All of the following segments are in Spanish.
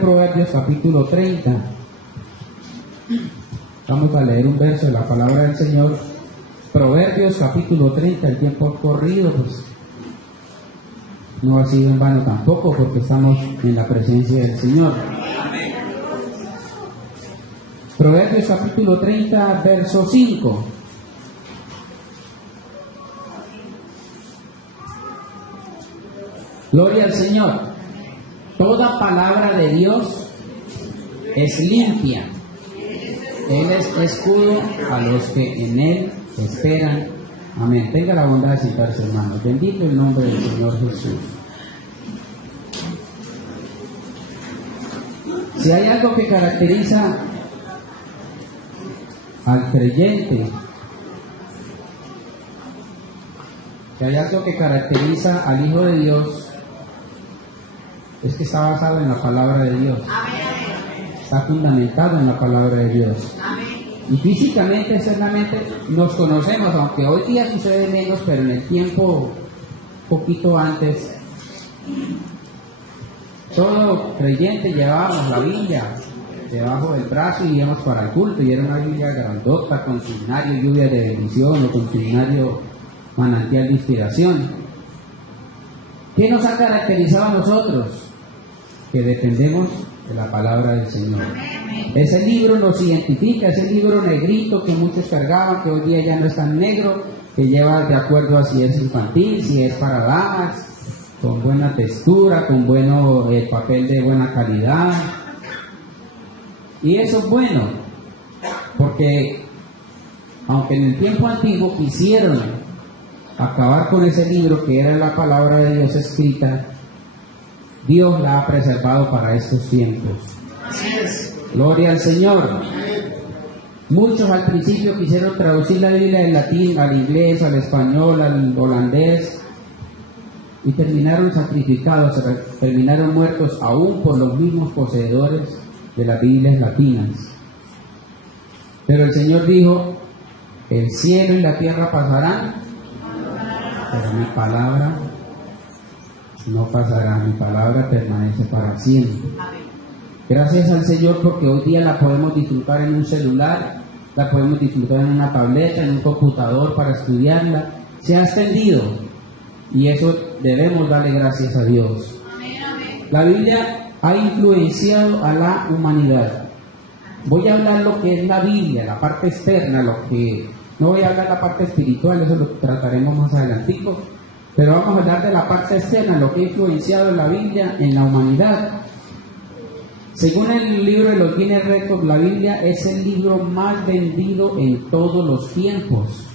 Proverbios capítulo 30. Vamos a leer un verso de la palabra del Señor. Proverbios capítulo 30, el tiempo ha corrido, pues no ha sido en vano tampoco, porque estamos en la presencia del Señor. Proverbios capítulo 30, verso 5. Gloria al Señor. Toda palabra de Dios es limpia. Él es escudo a los que en Él esperan. Amén. Tenga la bondad de sentarse, hermanos. Bendito el nombre del Señor Jesús. Si hay algo que caracteriza al creyente, si hay algo que caracteriza al Hijo de Dios, es que está basado en la palabra de Dios. Está fundamentado en la palabra de Dios. Y físicamente, externamente, nos conocemos, aunque hoy día sucede menos, pero en el tiempo, poquito antes, todo creyente llevábamos la Biblia debajo del brazo y íbamos para el culto, y era una Biblia grandota, con signario lluvia de bendición o con signario manantial de inspiración. ¿Qué nos ha caracterizado a nosotros? Que dependemos de la palabra del Señor. Ese libro nos identifica, ese libro negrito que muchos cargaban, que hoy día ya no es tan negro, que lleva de acuerdo a si es infantil, si es para damas, con buena textura, con bueno papel de buena calidad. Y eso es bueno, porque aunque en el tiempo antiguo quisieron acabar con ese libro que era la palabra de Dios escrita, Dios la ha preservado para estos tiempos. Así es. Gloria al Señor. Muchos al principio quisieron traducir la Biblia del latín al inglés, al español, al holandés, y terminaron sacrificados, terminaron muertos aún por los mismos poseedores de las Biblias latinas. Pero el Señor dijo: el cielo y la tierra pasarán, pero mi palabra no pasará, mi palabra permanece para siempre. Gracias al Señor, porque hoy día la podemos disfrutar en un celular, la podemos disfrutar en una tableta, en un computador para estudiarla. Se ha extendido y eso debemos darle gracias a Dios. La Biblia ha influenciado a la humanidad. Voy a hablar lo que es la Biblia, la parte externa, no voy a hablar la parte espiritual, eso lo trataremos más adelantico, pero vamos a hablar de la parte externa, lo que ha influenciado la Biblia en la humanidad. Según el libro de los Guinness Records, la Biblia es el libro más vendido en todos los tiempos.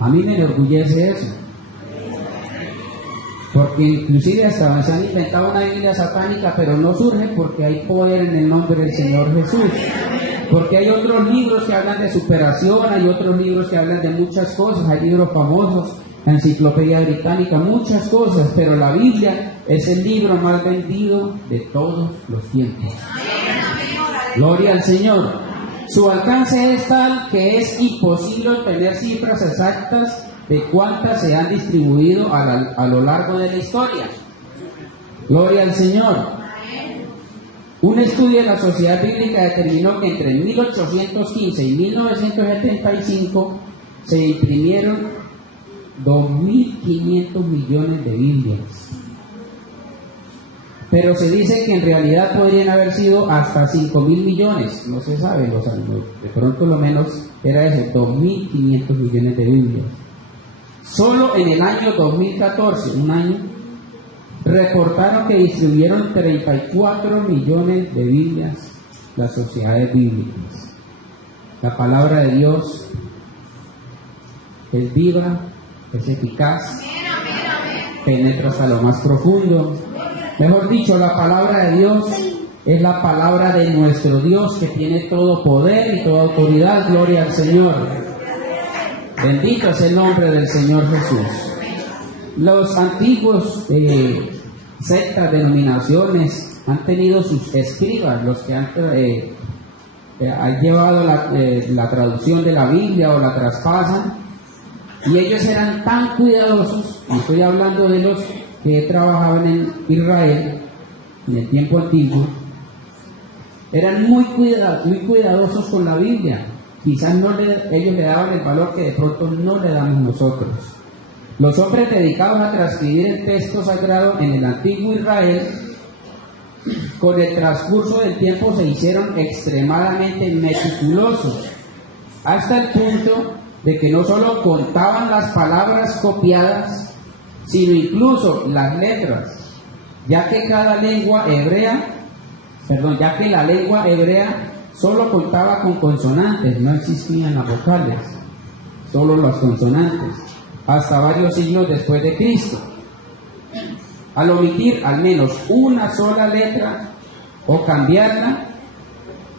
A mí me enorgullece eso, porque inclusive hasta se han inventado una Biblia satánica, pero no surge porque hay poder en el nombre del Señor Jesús. Porque hay otros libros que hablan de superación, hay otros libros que hablan de muchas cosas, hay libros famosos, la Enciclopedia Británica, muchas cosas, pero la Biblia es el libro más vendido de todos los tiempos. Gloria al Señor. Su alcance es tal que es imposible obtener cifras exactas de cuántas se han distribuido a lo largo de la historia. Gloria al Señor. Un estudio de la Sociedad Bíblica determinó que entre 1815 y 1975 se imprimieron 2.500 millones de Biblias. Pero se dice que en realidad podrían haber sido hasta 5.000 millones, no se sabe los años, de pronto lo menos era ese, 2.500 millones de Biblias. Solo en el año 2014, un año, reportaron que distribuyeron 34 millones de Biblias las sociedades bíblicas. La palabra de Dios es viva, es eficaz, penetra hasta lo más profundo. Mejor dicho, la palabra de Dios es la palabra de nuestro Dios, que tiene todo poder y toda autoridad. Gloria al Señor. Bendito es el nombre del Señor Jesús. Los antiguos sectas, denominaciones, han tenido sus escribas, los que han llevado la traducción de la Biblia o la traspasan, y ellos eran tan cuidadosos, estoy hablando de los que trabajaban en Israel en el tiempo antiguo eran muy cuidadosos con la Biblia. Quizás ellos le daban el valor que de pronto no le damos nosotros. Los hombres dedicados a transcribir el texto sagrado en el antiguo Israel, con el transcurso del tiempo se hicieron extremadamente meticulosos, hasta el punto de que no solo contaban las palabras copiadas, sino incluso las letras, ya que la lengua hebrea solo contaba con consonantes, no existían las vocales, solo las consonantes, hasta varios siglos después de Cristo. Al omitir al menos una sola letra o cambiarla,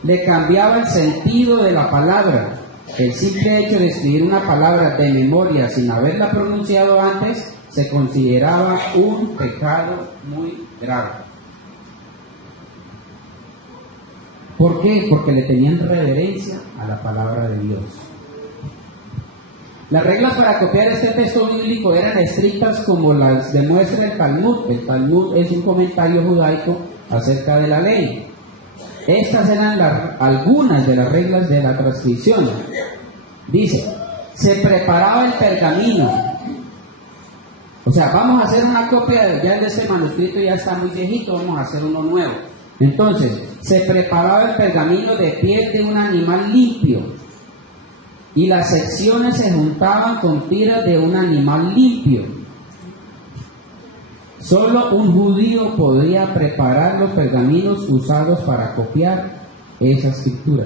le cambiaba el sentido de la palabra. El simple hecho de escribir una palabra de memoria sin haberla pronunciado antes se consideraba un pecado muy grave. ¿Por qué? Porque le tenían reverencia a la palabra de Dios. Las reglas para copiar este texto bíblico eran estrictas como las demuestra el Talmud. El Talmud es un comentario judaico acerca de la ley. Estas eran algunas de las reglas de la transcripción. Dice, se preparaba el pergamino. O sea, vamos a hacer una copia ya de este manuscrito, ya está muy viejito, vamos a hacer uno nuevo. Entonces, se preparaba el pergamino de piel de un animal limpio, y las secciones se juntaban con tiras de un animal limpio. Solo un judío podía preparar los pergaminos usados para copiar esa escritura.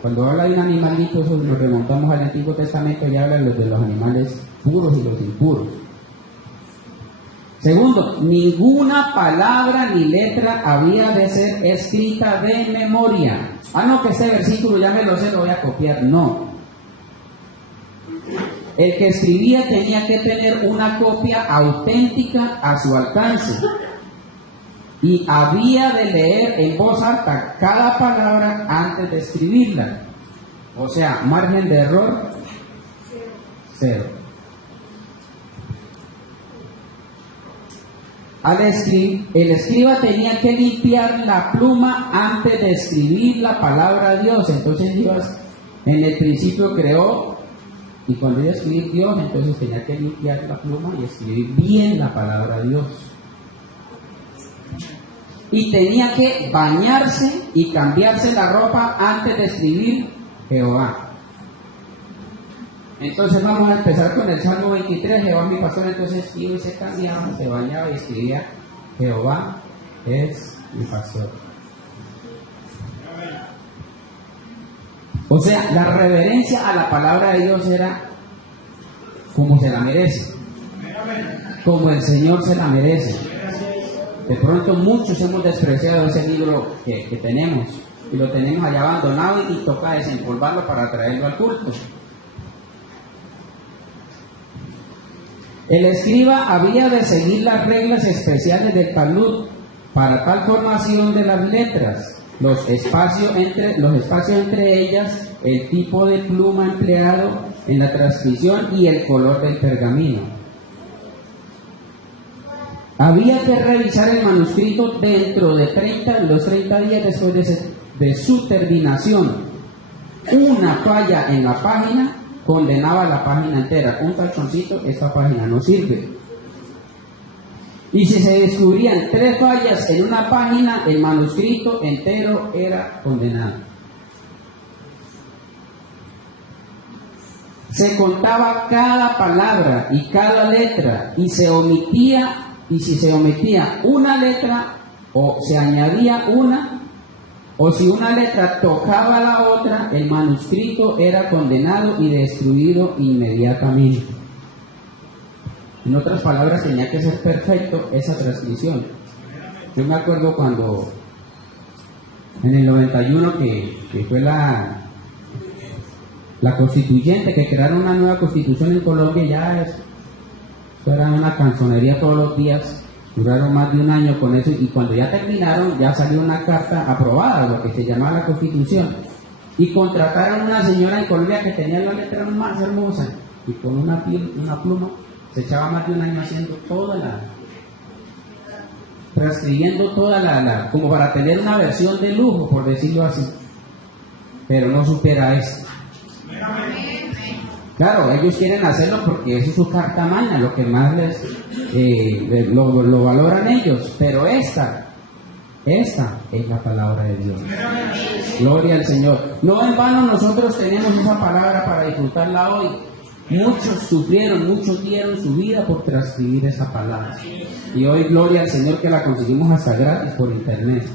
Cuando habla de un animal limpio, eso nos remontamos al Antiguo Testamento y habla de los animales puros y los impuros. Segundo, ninguna palabra ni letra había de ser escrita de memoria. No, que este versículo ya me lo sé, lo voy a copiar. No. El que escribía tenía que tener una copia auténtica a su alcance y había de leer en voz alta cada palabra antes de escribirla. O sea, margen de error, cero. El escriba tenía que limpiar la pluma antes de escribir la palabra de Dios. Entonces Dios en el principio creó, y cuando iba a escribir Dios, entonces tenía que limpiar la pluma y escribir bien la palabra de Dios. Y tenía que bañarse y cambiarse la ropa antes de escribir Jehová. Entonces vamos a empezar con el Salmo 23. Jehová mi pastor, entonces iba y se cambiaba, se bañaba y escribía Jehová es mi pastor. O sea, la reverencia a la palabra de Dios era como se la merece, como el Señor se la merece. De pronto muchos hemos despreciado ese libro que tenemos y lo tenemos allá abandonado y toca desempolvarlo para traerlo al culto. El escriba había de seguir las reglas especiales del Talmud para tal formación de las letras, los espacios entre ellas, el tipo de pluma empleado en la transcripción y el color del pergamino. Había que revisar el manuscrito dentro de los 30 días después de su terminación. Una falla en la página condenaba la página entera. Un tachoncito, esta página no sirve. Y si se descubrían 3 fallas en una página, el manuscrito entero era condenado. Se contaba cada palabra y cada letra, y si se omitía una letra o se añadía una, o si una letra tocaba la otra, el manuscrito era condenado y destruido inmediatamente. En otras palabras, tenía que ser perfecto esa transcripción. Yo me acuerdo cuando en el 91 que fue la constituyente, que crearon una nueva constitución en Colombia, eso era una canzonería todos los días. Duraron más de un año con eso, y cuando ya terminaron, ya salió una carta aprobada, lo que se llamaba la Constitución, y contrataron a una señora en Colombia que tenía la letra más hermosa, y con una pluma se echaba más de un año haciendo toda transcribiendo toda como para tener una versión de lujo, por decirlo así, pero no supera esto. Claro, ellos quieren hacerlo porque eso es su carta magna, lo que más lo valoran ellos, pero esta es la palabra de Dios. Gloria al Señor. No en vano nosotros tenemos esa palabra para disfrutarla hoy. Muchos sufrieron, muchos dieron su vida por transcribir esa palabra. Y hoy, gloria al Señor, que la conseguimos hasta gratis por internet.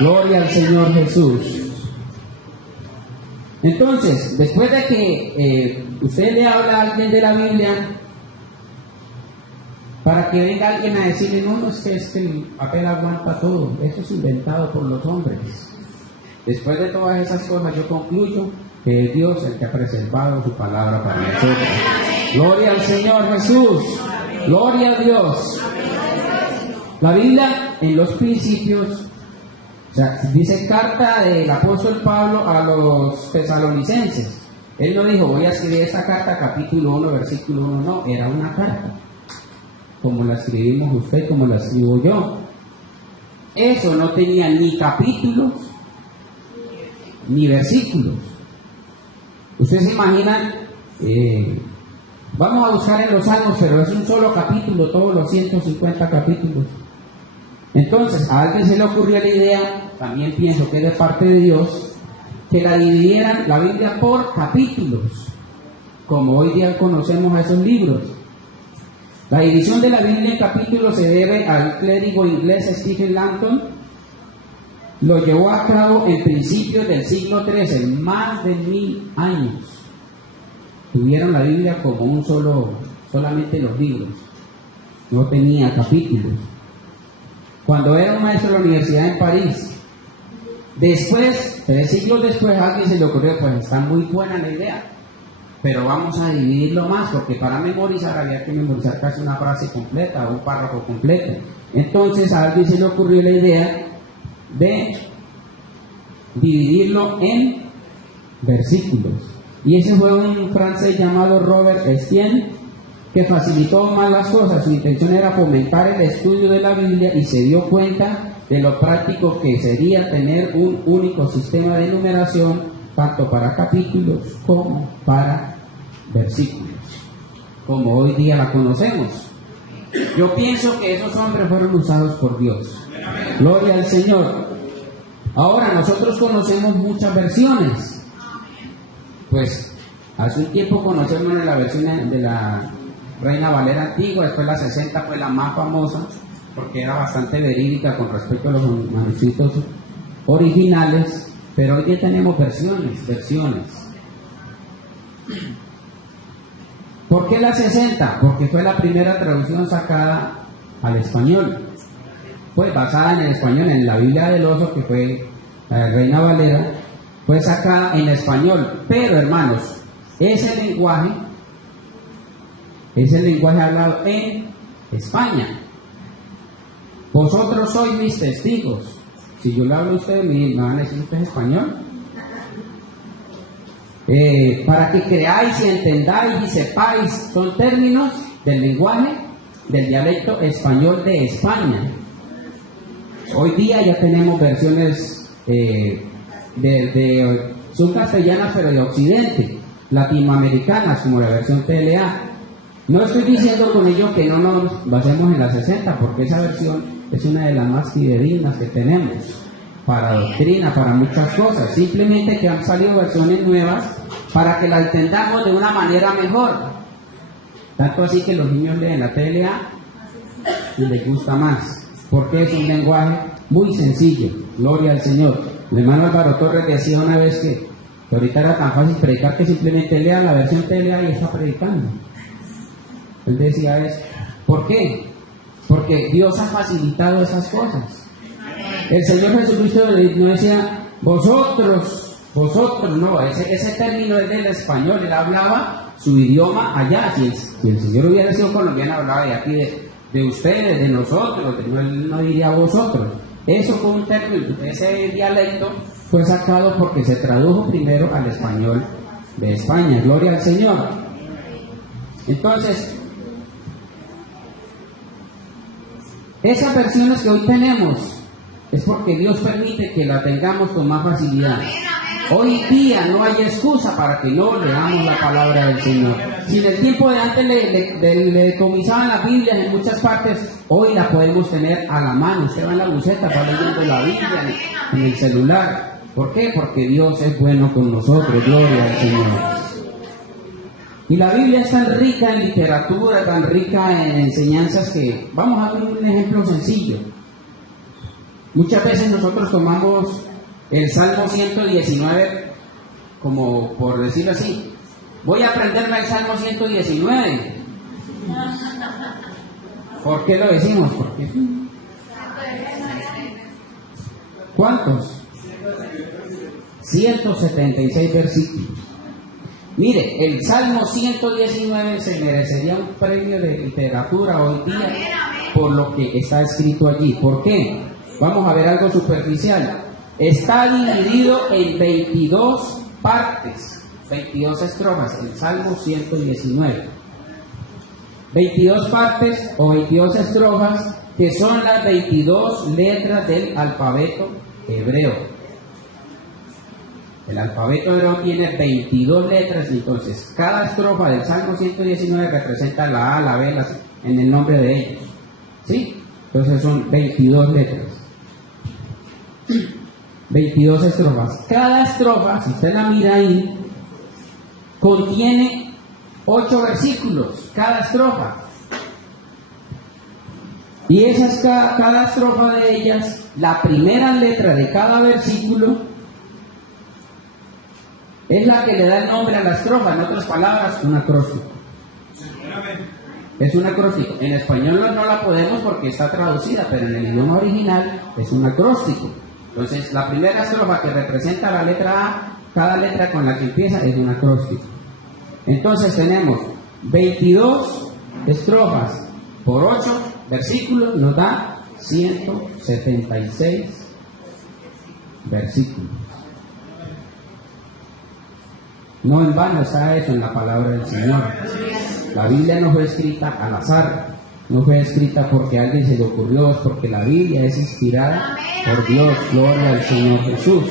Gloria al Señor Jesús. Entonces, después de que usted le habla a alguien de la Biblia, para que venga alguien a decirle, no, es que el papel aguanta todo, eso es inventado por los hombres. Después de todas esas cosas, yo concluyo que es Dios el que ha preservado su palabra para nosotros. Gloria al Señor Jesús. Gloria a Dios. La Biblia, en los principios, o sea, dice carta del apóstol Pablo a los tesalonicenses. Él no dijo, voy a escribir esta carta, capítulo 1, versículo 1, no, era una carta, como la escribimos usted, como la escribo yo. Eso no tenía ni capítulos, ni versículos. Ustedes se imaginan, vamos a buscar en los Salmos, pero es un solo capítulo, todos los 150 capítulos. Entonces, a alguien se le ocurrió la idea, también pienso que es de parte de Dios, que la dividieran la Biblia por capítulos, como hoy día conocemos a esos libros. La división de la Biblia en capítulos se debe al clérigo inglés Stephen Langton. Lo llevó a cabo en principios del siglo XIII, más de 1000 años. Tuvieron la Biblia como solamente los libros, no tenía capítulos. Cuando era un maestro de la universidad en París, después, 3 siglos después, a alguien se le ocurrió, pues está muy buena la idea, pero vamos a dividirlo más, porque para memorizar había que memorizar casi una frase completa o un párrafo completo. Entonces a alguien se le ocurrió la idea de dividirlo en versículos. Y ese fue un francés llamado Robert Estienne, que facilitó más las cosas. Su intención era fomentar el estudio de la Biblia y se dio cuenta de lo práctico que sería tener un único sistema de numeración, tanto para capítulos como para versículos, como hoy día la conocemos. Yo pienso que esos hombres fueron usados por Dios. Gloria al Señor. Ahora, nosotros conocemos muchas versiones. Pues, hace un tiempo conocemos la versión de la Reina Valera antigua, después la 60 fue la más famosa, porque era bastante verídica con respecto a los manuscritos originales, pero hoy ya tenemos versiones. ¿Por qué la 60? Porque fue la primera traducción sacada al español, pues basada en el español, en la Biblia del Oso, que fue la Reina Valera, fue sacada en español. Pero hermanos, ese lenguaje hablado en España. Vosotros sois mis testigos. Si yo le hablo a ustedes, me van a decir, ¿usted es español? Para que creáis y entendáis y sepáis, son términos del lenguaje del dialecto español de España. Hoy día ya tenemos versiones son castellanas, pero de Occidente, latinoamericanas, como la versión TLA. No estoy diciendo con ello que no nos basemos en la 60, porque esa versión es una de las más fidedignas que tenemos para doctrina, para muchas cosas. Simplemente que han salido versiones nuevas para que la entendamos de una manera mejor. Tanto así que los niños leen la TLA y les gusta más, porque es un lenguaje muy sencillo. Gloria al Señor. El hermano Álvaro Torres decía una vez que ahorita era tan fácil predicar que simplemente lea la versión TLA y está predicando. Él decía eso. ¿Por qué? Porque Dios ha facilitado esas cosas. El Señor Jesucristo no decía vosotros, no, ese término es del español. Él hablaba su idioma allá. Si el Señor hubiera sido colombiano, hablaba de aquí, de ustedes, de nosotros. Él no diría vosotros. Eso fue un término, ese dialecto fue sacado porque se tradujo primero al español de España. Gloria al Señor. Entonces, Esas versiones que hoy tenemos es porque Dios permite que las tengamos con más facilidad. Hoy día no hay excusa para que no leamos la palabra del Señor. Si en el tiempo de antes le decomisaban las Biblias en muchas partes, hoy la podemos tener a la mano. Usted va en la buceta, va leyendo la Biblia en el celular. ¿Por qué? Porque Dios es bueno con nosotros. Gloria al Señor. Y la Biblia es tan rica en literatura, tan rica en enseñanzas que vamos a ver un ejemplo sencillo. Muchas veces nosotros tomamos el Salmo 119 como por decirlo así. Voy a aprenderme el Salmo 119. ¿Por qué lo decimos? ¿Por qué? ¿Cuántos? 176 versículos. Mire, el Salmo 119 se merecería un premio de literatura hoy día por lo que está escrito allí. ¿Por qué? Vamos a ver algo superficial. Está dividido en 22 partes, 22 estrofas, el Salmo 119. 22 partes o 22 estrofas que son las 22 letras del alfabeto hebreo. El alfabeto hebreo tiene 22 letras, entonces cada estrofa del Salmo 119 representa la A, la B, la C, en el nombre de ellos. ¿Sí? Entonces son 22 letras. 22 estrofas. Cada estrofa, si usted la mira ahí, contiene 8 versículos, cada estrofa. Y esas, cada estrofa de ellas, la primera letra de cada versículo es la que le da el nombre a la estrofa, en otras palabras, un acróstico. Es un acróstico. En español no la podemos porque está traducida, pero en el idioma original es un acróstico. Entonces, la primera estrofa que representa la letra A, cada letra con la que empieza es un acróstico. Entonces tenemos 22 estrofas por 8 versículos, nos da 176 versículos. No en vano está eso en la palabra del Señor. La Biblia no fue escrita al azar, no fue escrita porque a alguien se le ocurrió, es porque la Biblia es inspirada por Dios. Gloria al Señor Jesús.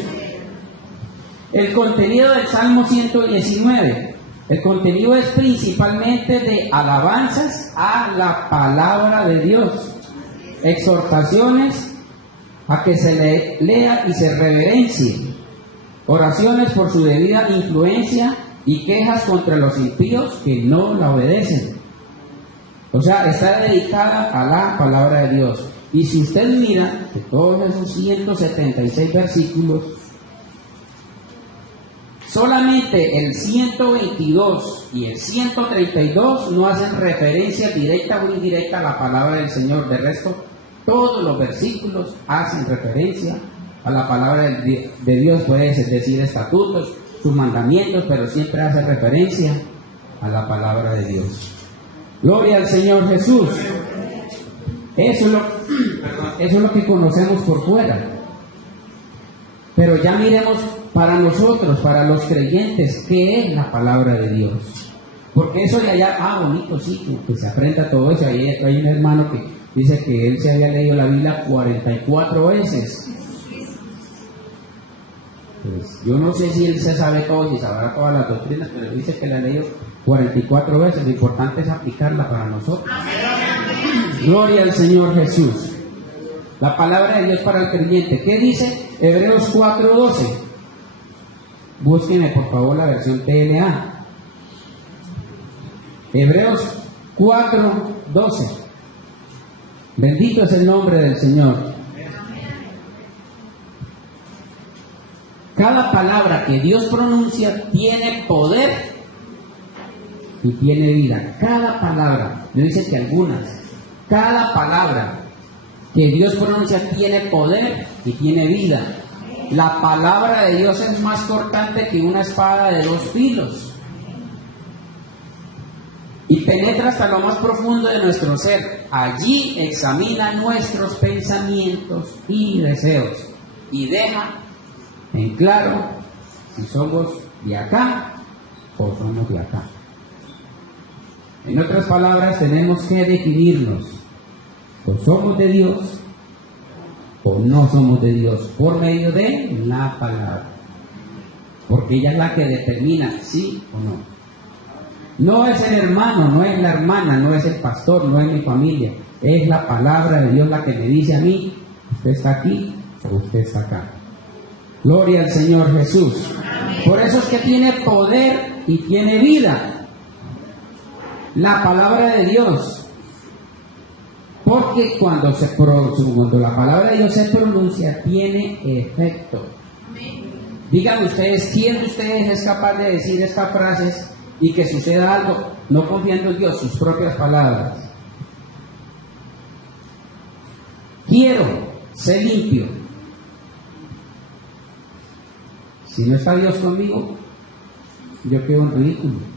El contenido del Salmo 119, el contenido es principalmente de alabanzas a la palabra de Dios, exhortaciones a que se le lea y se reverencie, oraciones por su debida influencia y quejas contra los impíos que no la obedecen. O sea, está dedicada a la palabra de Dios. Y si usted mira de todos esos 176 versículos, solamente el 122 y el 132 no hacen referencia directa o indirecta a la palabra del Señor. De resto, todos los versículos hacen referencia a la palabra de Dios, puede decir estatutos, sus mandamientos, pero siempre hace referencia a la palabra de Dios. Gloria al Señor Jesús. Eso es lo que conocemos por fuera. Pero ya miremos para nosotros, para los creyentes, ¿qué es la palabra de Dios? Porque eso de allá, bonito, sí, que se aprenda todo eso. Ahí hay un hermano que dice que él se había leído la Biblia 44 veces. Pues, yo no sé si él se sabe todo, si sabrá todas las doctrinas, pero dice que la ha leído 44 veces. Lo importante es aplicarla para nosotros. Gloria al Señor Jesús. La palabra de Dios para el creyente. ¿Qué dice Hebreos 4:12? Búsquenme por favor la versión TLA. Hebreos 4:12. Bendito es el nombre del Señor. Cada palabra que Dios pronuncia tiene poder y tiene vida. Cada palabra, no dice que algunas, cada palabra que Dios pronuncia tiene poder y tiene vida. La palabra de Dios es más cortante que una espada de 2 filos y penetra hasta lo más profundo de nuestro ser. Allí examina nuestros pensamientos y deseos y deja en claro si somos de acá o somos de acá. En otras palabras, tenemos que definirnos. o somos de Dios o no somos de Dios, por medio de la palabra. Porque ella es la que determina sí o no. No es el hermano, no es la hermana, no es el pastor, no es mi familia. Es la palabra de Dios la que me dice a mí, usted está aquí o usted está acá. Gloria al Señor Jesús. Por eso es que tiene poder y tiene vida la palabra de Dios. Porque cuando la palabra de Dios se pronuncia, tiene efecto. Digan ustedes, ¿quién de ustedes es capaz de decir estas frases y que suceda algo, no confiando en Dios, sus propias palabras? Quiero ser limpio. Si no está Dios conmigo, yo quedo en ridículo.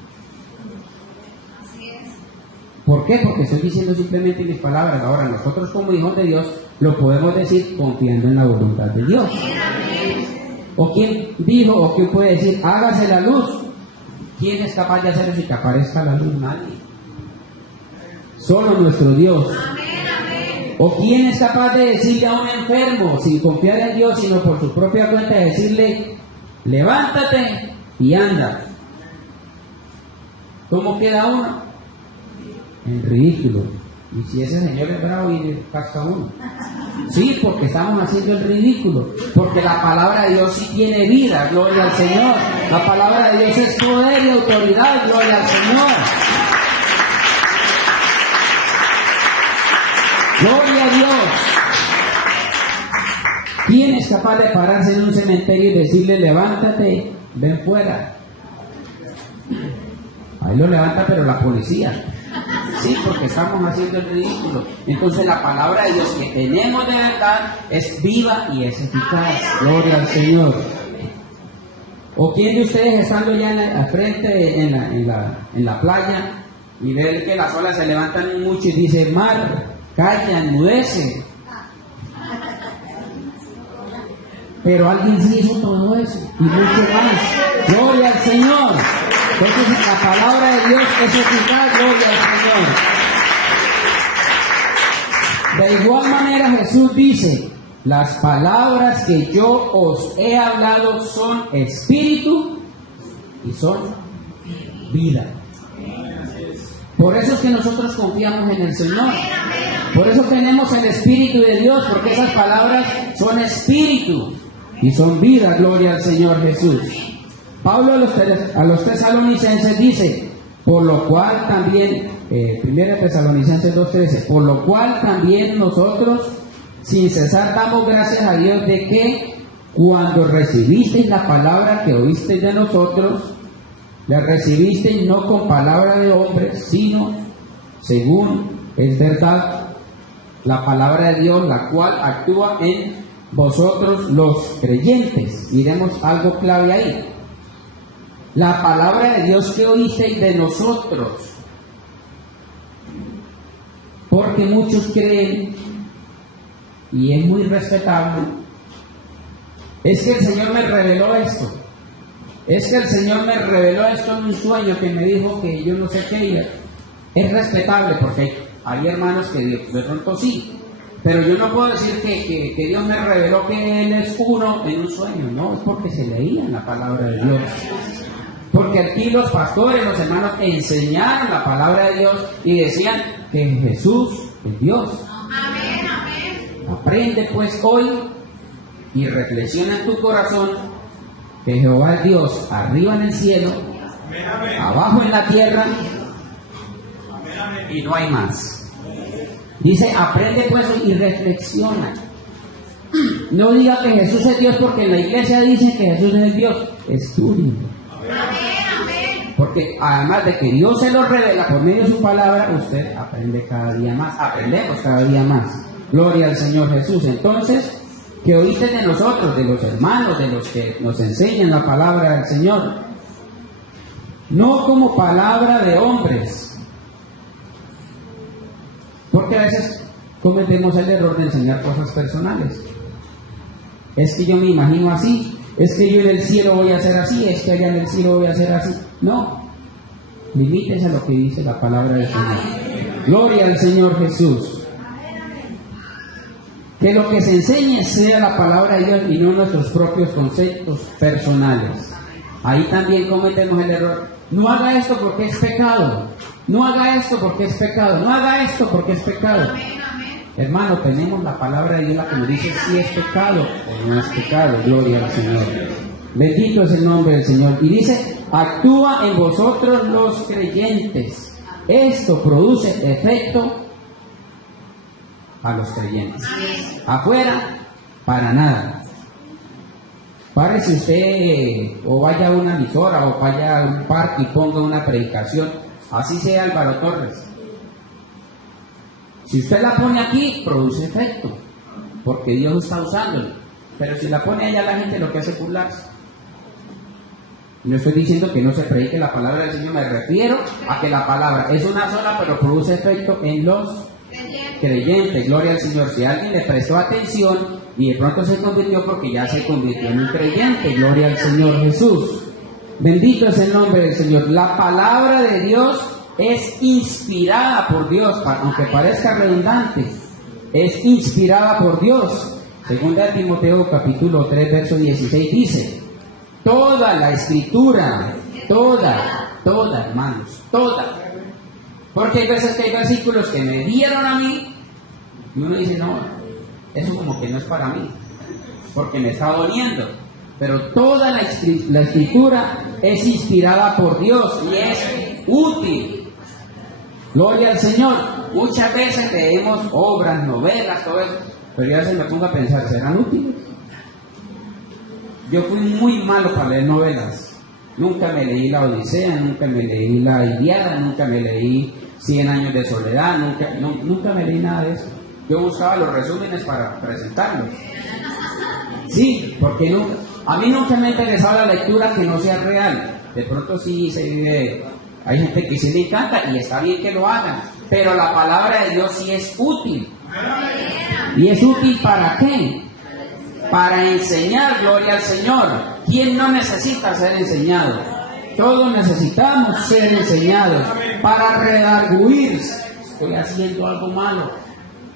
¿Por qué? Porque estoy diciendo simplemente mis palabras. Ahora, nosotros como hijos de Dios lo podemos decir confiando en la voluntad de Dios. ¿O quién dijo o quién puede decir, hágase la luz? ¿Quién es capaz de hacerlo sin que aparezca la luz? Nadie. Solo nuestro Dios. ¿O quién es capaz de decirle a un enfermo, sin confiar en Dios, sino por su propia cuenta, decirle, levántate y anda? ¿Cómo queda uno? En ridículo. Y si ese señor es bravo y le casca uno. Sí, porque estamos haciendo el ridículo. Porque la palabra de Dios sí tiene vida, gloria al Señor. La palabra de Dios es poder y autoridad, gloria al Señor. Gloria a Dios. ¿Quién es capaz de pararse en un cementerio y decirle, levántate, ven fuera? Ahí lo levanta, pero la policía. Sí, porque estamos haciendo el ridículo. Entonces la palabra de Dios que tenemos de verdad es viva y es eficaz. Gloria al Señor. ¿O quién de ustedes estando ya al frente en la playa y ver que las olas se levantan mucho y dice, mar, calla, enmudece? Pero alguien sí hizo todo eso y mucho más. Gloria al Señor. Entonces la palabra de Dios es eficaz, gloria al Señor. De igual manera Jesús dice, las palabras que yo os he hablado son espíritu y son vida. Por eso es que nosotros confiamos en el Señor. Por eso tenemos el Espíritu de Dios, porque esas palabras son espíritu y son vida, gloria al Señor Jesús. Pablo a los tesalonicenses dice, por lo cual también, 1 Tesalonicenses 2:13, por lo cual también nosotros, sin cesar, damos gracias a Dios de que cuando recibisteis la palabra que oísteis de nosotros, la recibisteis no con palabra de hombres, sino según es verdad la palabra de Dios, la cual actúa en vosotros los creyentes. Miremos algo clave ahí. La palabra de Dios que oísteis de nosotros. Porque muchos creen, y es muy respetable, es que el Señor me reveló esto. Es que el Señor me reveló esto en un sueño que me dijo que yo no sé qué. Es respetable porque hay hermanos que de pronto sí. Pero yo no puedo decir que Dios me reveló que Él es uno en un sueño. No, es porque se leía en la palabra de Dios. Porque aquí los pastores, los hermanos, enseñaron la palabra de Dios y decían que Jesús es Dios. Amén, amén. Aprende pues hoy y reflexiona en tu corazón que Jehová es Dios arriba en el cielo, abajo en la tierra y no hay más. Dice, aprende pues y reflexiona. No diga que Jesús es Dios porque en la iglesia dicen que Jesús es Dios. Estudia. Porque además de que Dios se lo revela por medio de su palabra, usted aprende cada día más, aprendemos cada día más. Gloria al Señor Jesús. Entonces, que oíste de nosotros, de los hermanos, de los que nos enseñan la palabra del Señor, no como palabra de hombres, porque a veces cometemos el error de enseñar cosas personales. Es que yo me imagino así, es que yo en el cielo voy a hacer así, es que allá en el cielo voy a hacer así. No, limítese a lo que dice la palabra del Señor. Gloria al Señor Jesús. Que lo que se enseñe sea la palabra de Dios y no nuestros propios conceptos personales. Ahí también cometemos el error. No haga esto porque es pecado. No haga esto porque es pecado. No haga esto porque es pecado. Hermano, tenemos la palabra de Dios la que nos dice si es pecado o no es pecado. Gloria al Señor. Bendito es el nombre del Señor. Y dice, actúa en vosotros los creyentes. Esto produce efecto a los creyentes. Afuera, para nada. Párese usted o vaya a una emisora o vaya a un parque y ponga una predicación. Así sea Álvaro Torres. Si usted la pone aquí, produce efecto, porque Dios está usándolo. Pero si la pone allá, la gente lo que hace es burlarse. No estoy diciendo que no se predique la palabra del Señor, me refiero a que la palabra es una sola, pero produce efecto en los creyentes. Gloria al Señor. Si alguien le prestó atención y de pronto se convirtió, porque ya se convirtió en un creyente. Gloria al Señor Jesús. Bendito es el nombre del Señor. La palabra de Dios es inspirada por Dios, aunque parezca redundante, es inspirada por Dios. Segunda de Timoteo capítulo 3 verso 16 dice, toda la escritura, toda hermanos, toda. Porque hay veces que hay versículos que me dieron a mí y uno dice, no, eso como que no es para mí, porque me está doliendo. Pero toda la escritura es inspirada por Dios y es útil. Gloria al Señor. Muchas veces leemos obras, novelas, todo eso, pero yo a veces me pongo a pensar, ¿serán útiles? Yo fui muy malo para leer novelas. Nunca me leí La Odisea, nunca me leí La Ilíada, nunca me leí 100 años de soledad, nunca me leí nada de eso. Yo buscaba los resúmenes para presentarlos. Sí, porque a mí nunca me ha interesado la lectura que no sea real. De pronto sí se vive, hay gente que sí le encanta y está bien que lo hagan, pero la palabra de Dios sí es útil. ¿Y es útil para qué? Para enseñar, gloria al Señor. ¿Quién no necesita ser enseñado? Todos necesitamos ser enseñados para redarguir. Estoy haciendo algo malo.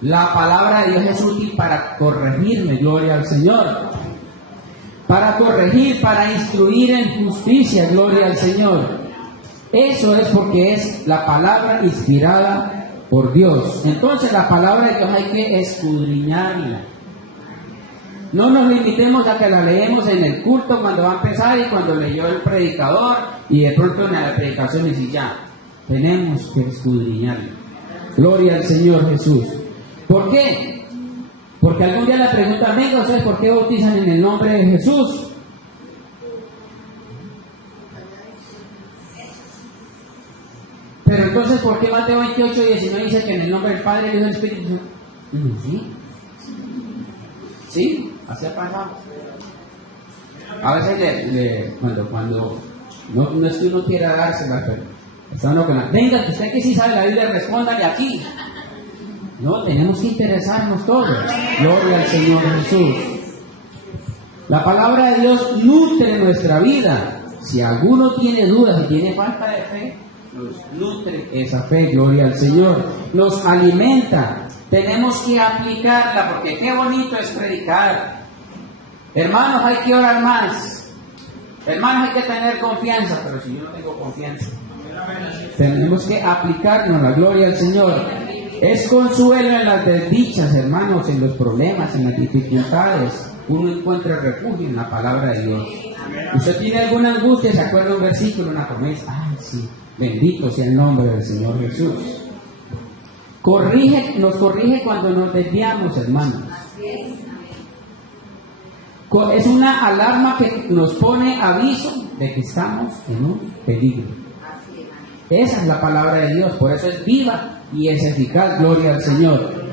La palabra de Dios es útil para corregirme, gloria al Señor. Para corregir, para instruir en justicia, gloria al Señor. Eso es porque es la palabra inspirada por Dios. Entonces la palabra de Dios hay que escudriñarla. No nos limitemos a que la leemos en el culto cuando va a empezar y cuando leyó el predicador y de pronto en la predicación dice ya. Tenemos que escudriñarla. Gloria al Señor Jesús. ¿Por qué? Porque algún día la pregunta, venga, ¿ustedes por qué bautizan en el nombre de Jesús? Pero entonces, ¿por qué Mateo 28, 19 dice que en el nombre del Padre, el Hijo y el Espíritu Santo? Sí. Sí, así ha pasado. A veces cuando no es que uno quiera dársela, pero está uno con la, venga, que usted que sí sabe la Biblia, respóndale aquí. No, tenemos que interesarnos todos. Gloria al Señor Jesús. La palabra de Dios nutre nuestra vida. Si alguno tiene dudas y tiene falta de fe, nos nutre esa fe, gloria al Señor. Nos alimenta. Tenemos que aplicarla, porque qué bonito es predicar. Hermanos, hay que orar más. Hermanos, hay que tener confianza, pero si yo no tengo confianza, tenemos que aplicarnos la gloria al Señor. Es consuelo en las desdichas, hermanos, en los problemas, en las dificultades. Uno encuentra refugio en la palabra de Dios. Usted tiene alguna angustia, se acuerda un versículo, una promesa. Ay, sí, bendito sea el nombre del Señor Jesús. Nos corrige cuando nos desviamos, hermanos. Es una alarma que nos pone aviso de que estamos en un peligro. Esa es la palabra de Dios, por eso es viva y es eficaz, gloria al Señor.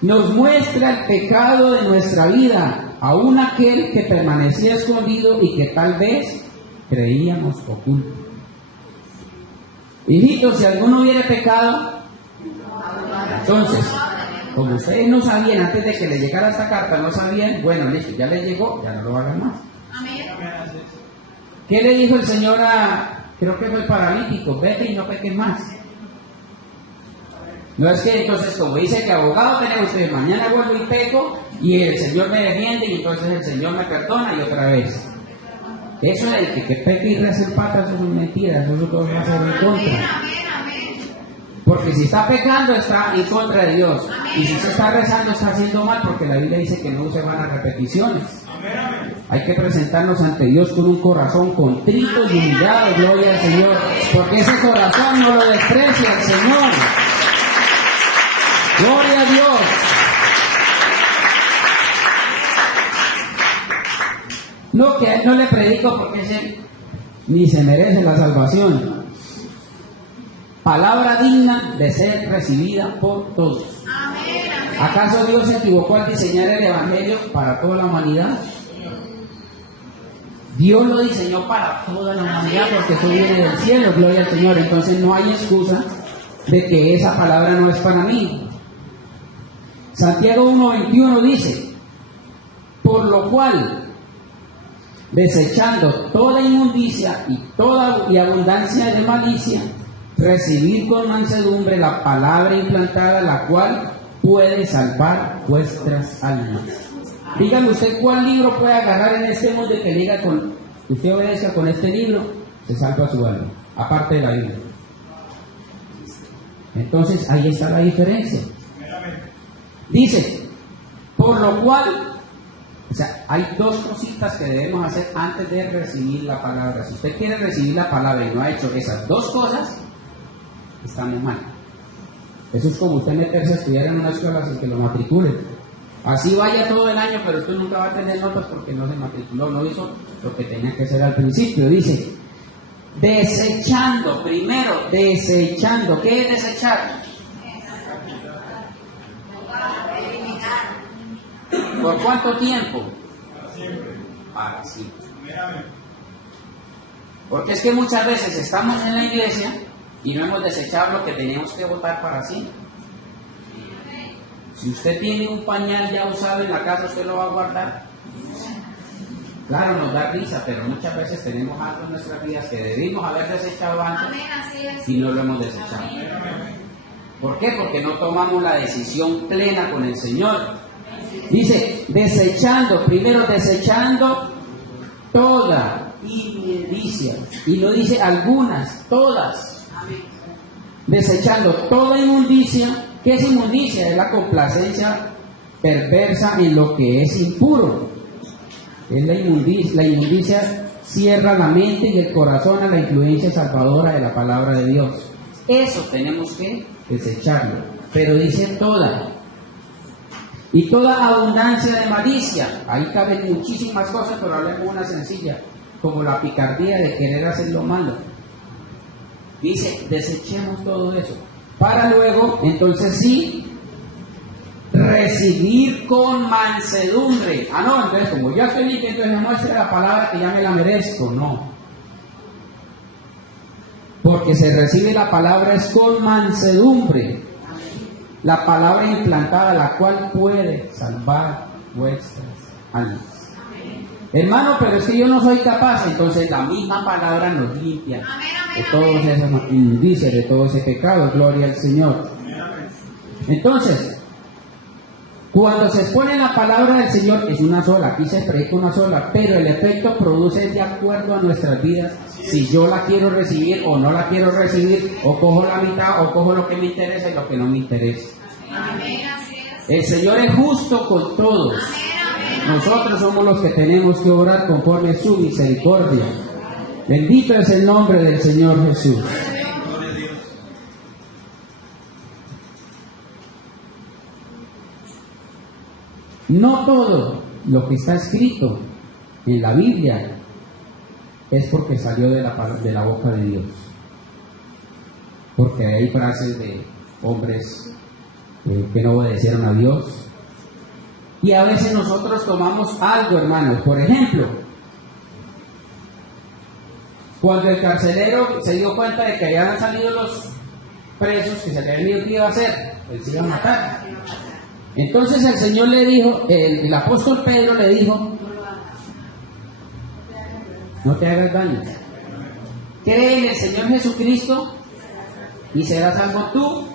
Nos muestra el pecado de nuestra vida, aún aquel que permanecía escondido y que tal vez creíamos oculto. Hijitos, si alguno hubiera pecado, entonces, como ustedes no sabían antes de que le llegara esta carta, no sabían, bueno, listo, ya les llegó, ya no lo hagan más. ¿Qué le dijo el Señor creo que fue el paralítico? Vete y no peques más. No es que entonces, como dice que abogado tenemos que mañana vuelvo y peco y el Señor me defiende y entonces el Señor me perdona y otra vez. Eso de que peque y reza en patas, eso es mentira, eso todo va a ser en contra. Porque si está pecando está en contra de Dios. Y si se está rezando está haciendo mal, porque la Biblia dice que no se van a repeticiones. Hay que presentarnos ante Dios con un corazón contrito y humillado, gloria al Señor, porque ese corazón no lo desprecia el Señor. Gloria a Dios. No, que a él no le predico porque ese ni se merece la salvación. Palabra digna de ser recibida por todos. ¿Acaso Dios se equivocó al diseñar el Evangelio para toda la humanidad? Dios lo diseñó para toda la humanidad porque eso viene del cielo, gloria al Señor. Entonces no hay excusa de que esa palabra no es para mí. Santiago 1:21 dice: por lo cual, desechando toda inmundicia y abundancia de malicia, recibid con mansedumbre la palabra implantada, la cual puede salvar vuestras almas. Dígame usted cuál libro puede agarrar en este mundo que diga con usted obedezca con este libro, se salva su alma, aparte de la Biblia. Entonces ahí está la diferencia. Dice, por lo cual, o sea, hay dos cositas que debemos hacer antes de recibir la palabra. Si usted quiere recibir la palabra y no ha hecho esas dos cosas, estamos mal. Eso es como usted meterse a estudiar en una escuela sin que lo matriculen. Así vaya todo el año, pero usted nunca va a tener notas porque no se matriculó, no hizo lo que tenía que hacer al principio. Dice, desechando, primero, desechando. ¿Qué es desechar? ¿Por cuánto tiempo? Para siempre. Porque es que muchas veces estamos en la iglesia y no hemos desechado lo que teníamos que votar para siempre. Si usted tiene un pañal ya usado en la casa, ¿usted lo va a guardar? Claro, nos da risa, pero muchas veces tenemos algo en nuestras vidas que debimos haber desechado antes y no lo hemos desechado. ¿Por qué? Porque no tomamos la decisión plena con el Señor. Dice, desechando, primero desechando toda inmundicia. Y no dice algunas, todas. Desechando toda inmundicia. ¿Qué es inmundicia? Es la complacencia perversa en lo que es impuro. Es la inmundicia. La inmundicia cierra la mente y el corazón a la influencia salvadora de la palabra de Dios. Eso tenemos que desecharlo. Pero dice toda. Y toda abundancia de malicia. Ahí caben muchísimas cosas, pero hablemos una sencilla, como la picardía de querer hacer lo malo. Dice, desechemos todo eso. Para luego, entonces sí, recibir con mansedumbre. Ah, no, entonces como yo estoy limpio, entonces me muestra la palabra que ya me la merezco. No. Porque se recibe la palabra es con mansedumbre. La palabra implantada, la cual puede salvar vuestras almas. Hermano, pero es que yo no soy capaz. Entonces la misma palabra nos limpia de todos esos indicios, de todo ese pecado. Gloria al Señor. Entonces, cuando se expone la palabra del Señor, es una sola. Aquí se predica una sola, pero el efecto produce de acuerdo a nuestras vidas. Si yo la quiero recibir o no la quiero recibir, o cojo la mitad, o cojo lo que me interesa y lo que no me interesa. El Señor es justo con todos. Nosotros somos los que tenemos que orar conforme a su misericordia. Bendito es el nombre del Señor Jesús. No todo lo que está escrito en la Biblia es porque salió de la boca de Dios. Porque hay frases de hombres que no obedecieron a Dios. Y a veces nosotros tomamos algo, hermanos. Por ejemplo, cuando el carcelero se dio cuenta de que habían salido los presos que se le habían ido, ¿qué iba a hacer? Él se iba a matar. Entonces el Señor le dijo, el apóstol Pedro le dijo, no te hagas daño. Cree en el Señor Jesucristo y serás salvo tú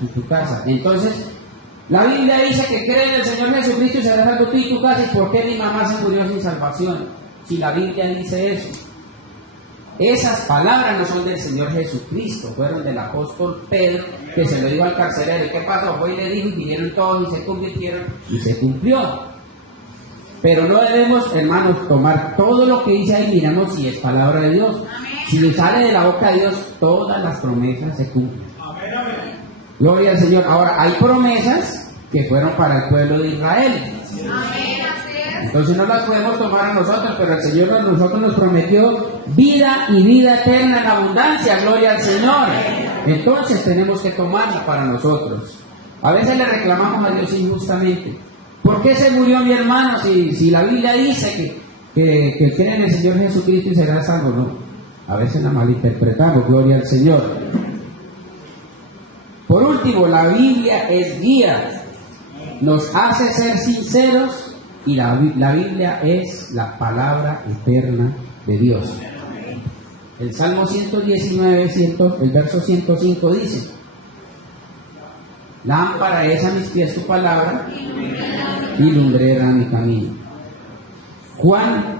y tu casa. Entonces, la Biblia dice que cree en el Señor Jesucristo y serás salvo tú y tu casa. ¿Y por qué mi mamá se murió sin salvación? Si la Biblia dice eso. Esas palabras no son del Señor Jesucristo, fueron del apóstol Pedro, que se lo dijo al carcelero. ¿Y qué pasó? Fue y le dijo, y vinieron todos y se convirtieron, y se cumplió. Pero no debemos, hermanos, tomar todo lo que dice ahí, miramos si es palabra de Dios. Si sale de la boca de Dios, todas las promesas se cumplen. Gloria al Señor. Ahora, hay promesas que fueron para el pueblo de Israel. Entonces no las podemos tomar a nosotros, pero el Señor a nosotros nos prometió vida y vida eterna en abundancia. Gloria al Señor. Entonces tenemos que tomarla para nosotros. A veces le reclamamos a Dios injustamente. ¿Por qué se murió mi hermano si la Biblia dice que cree en el Señor Jesucristo y será salvo? No, a veces la malinterpretamos. Gloria al Señor. Por último, la Biblia es guía, nos hace ser sinceros y la Biblia es la palabra eterna de Dios. El Salmo 119, el verso 105 dice: lámpara es a mis pies tu palabra y lumbrera mi camino. Juan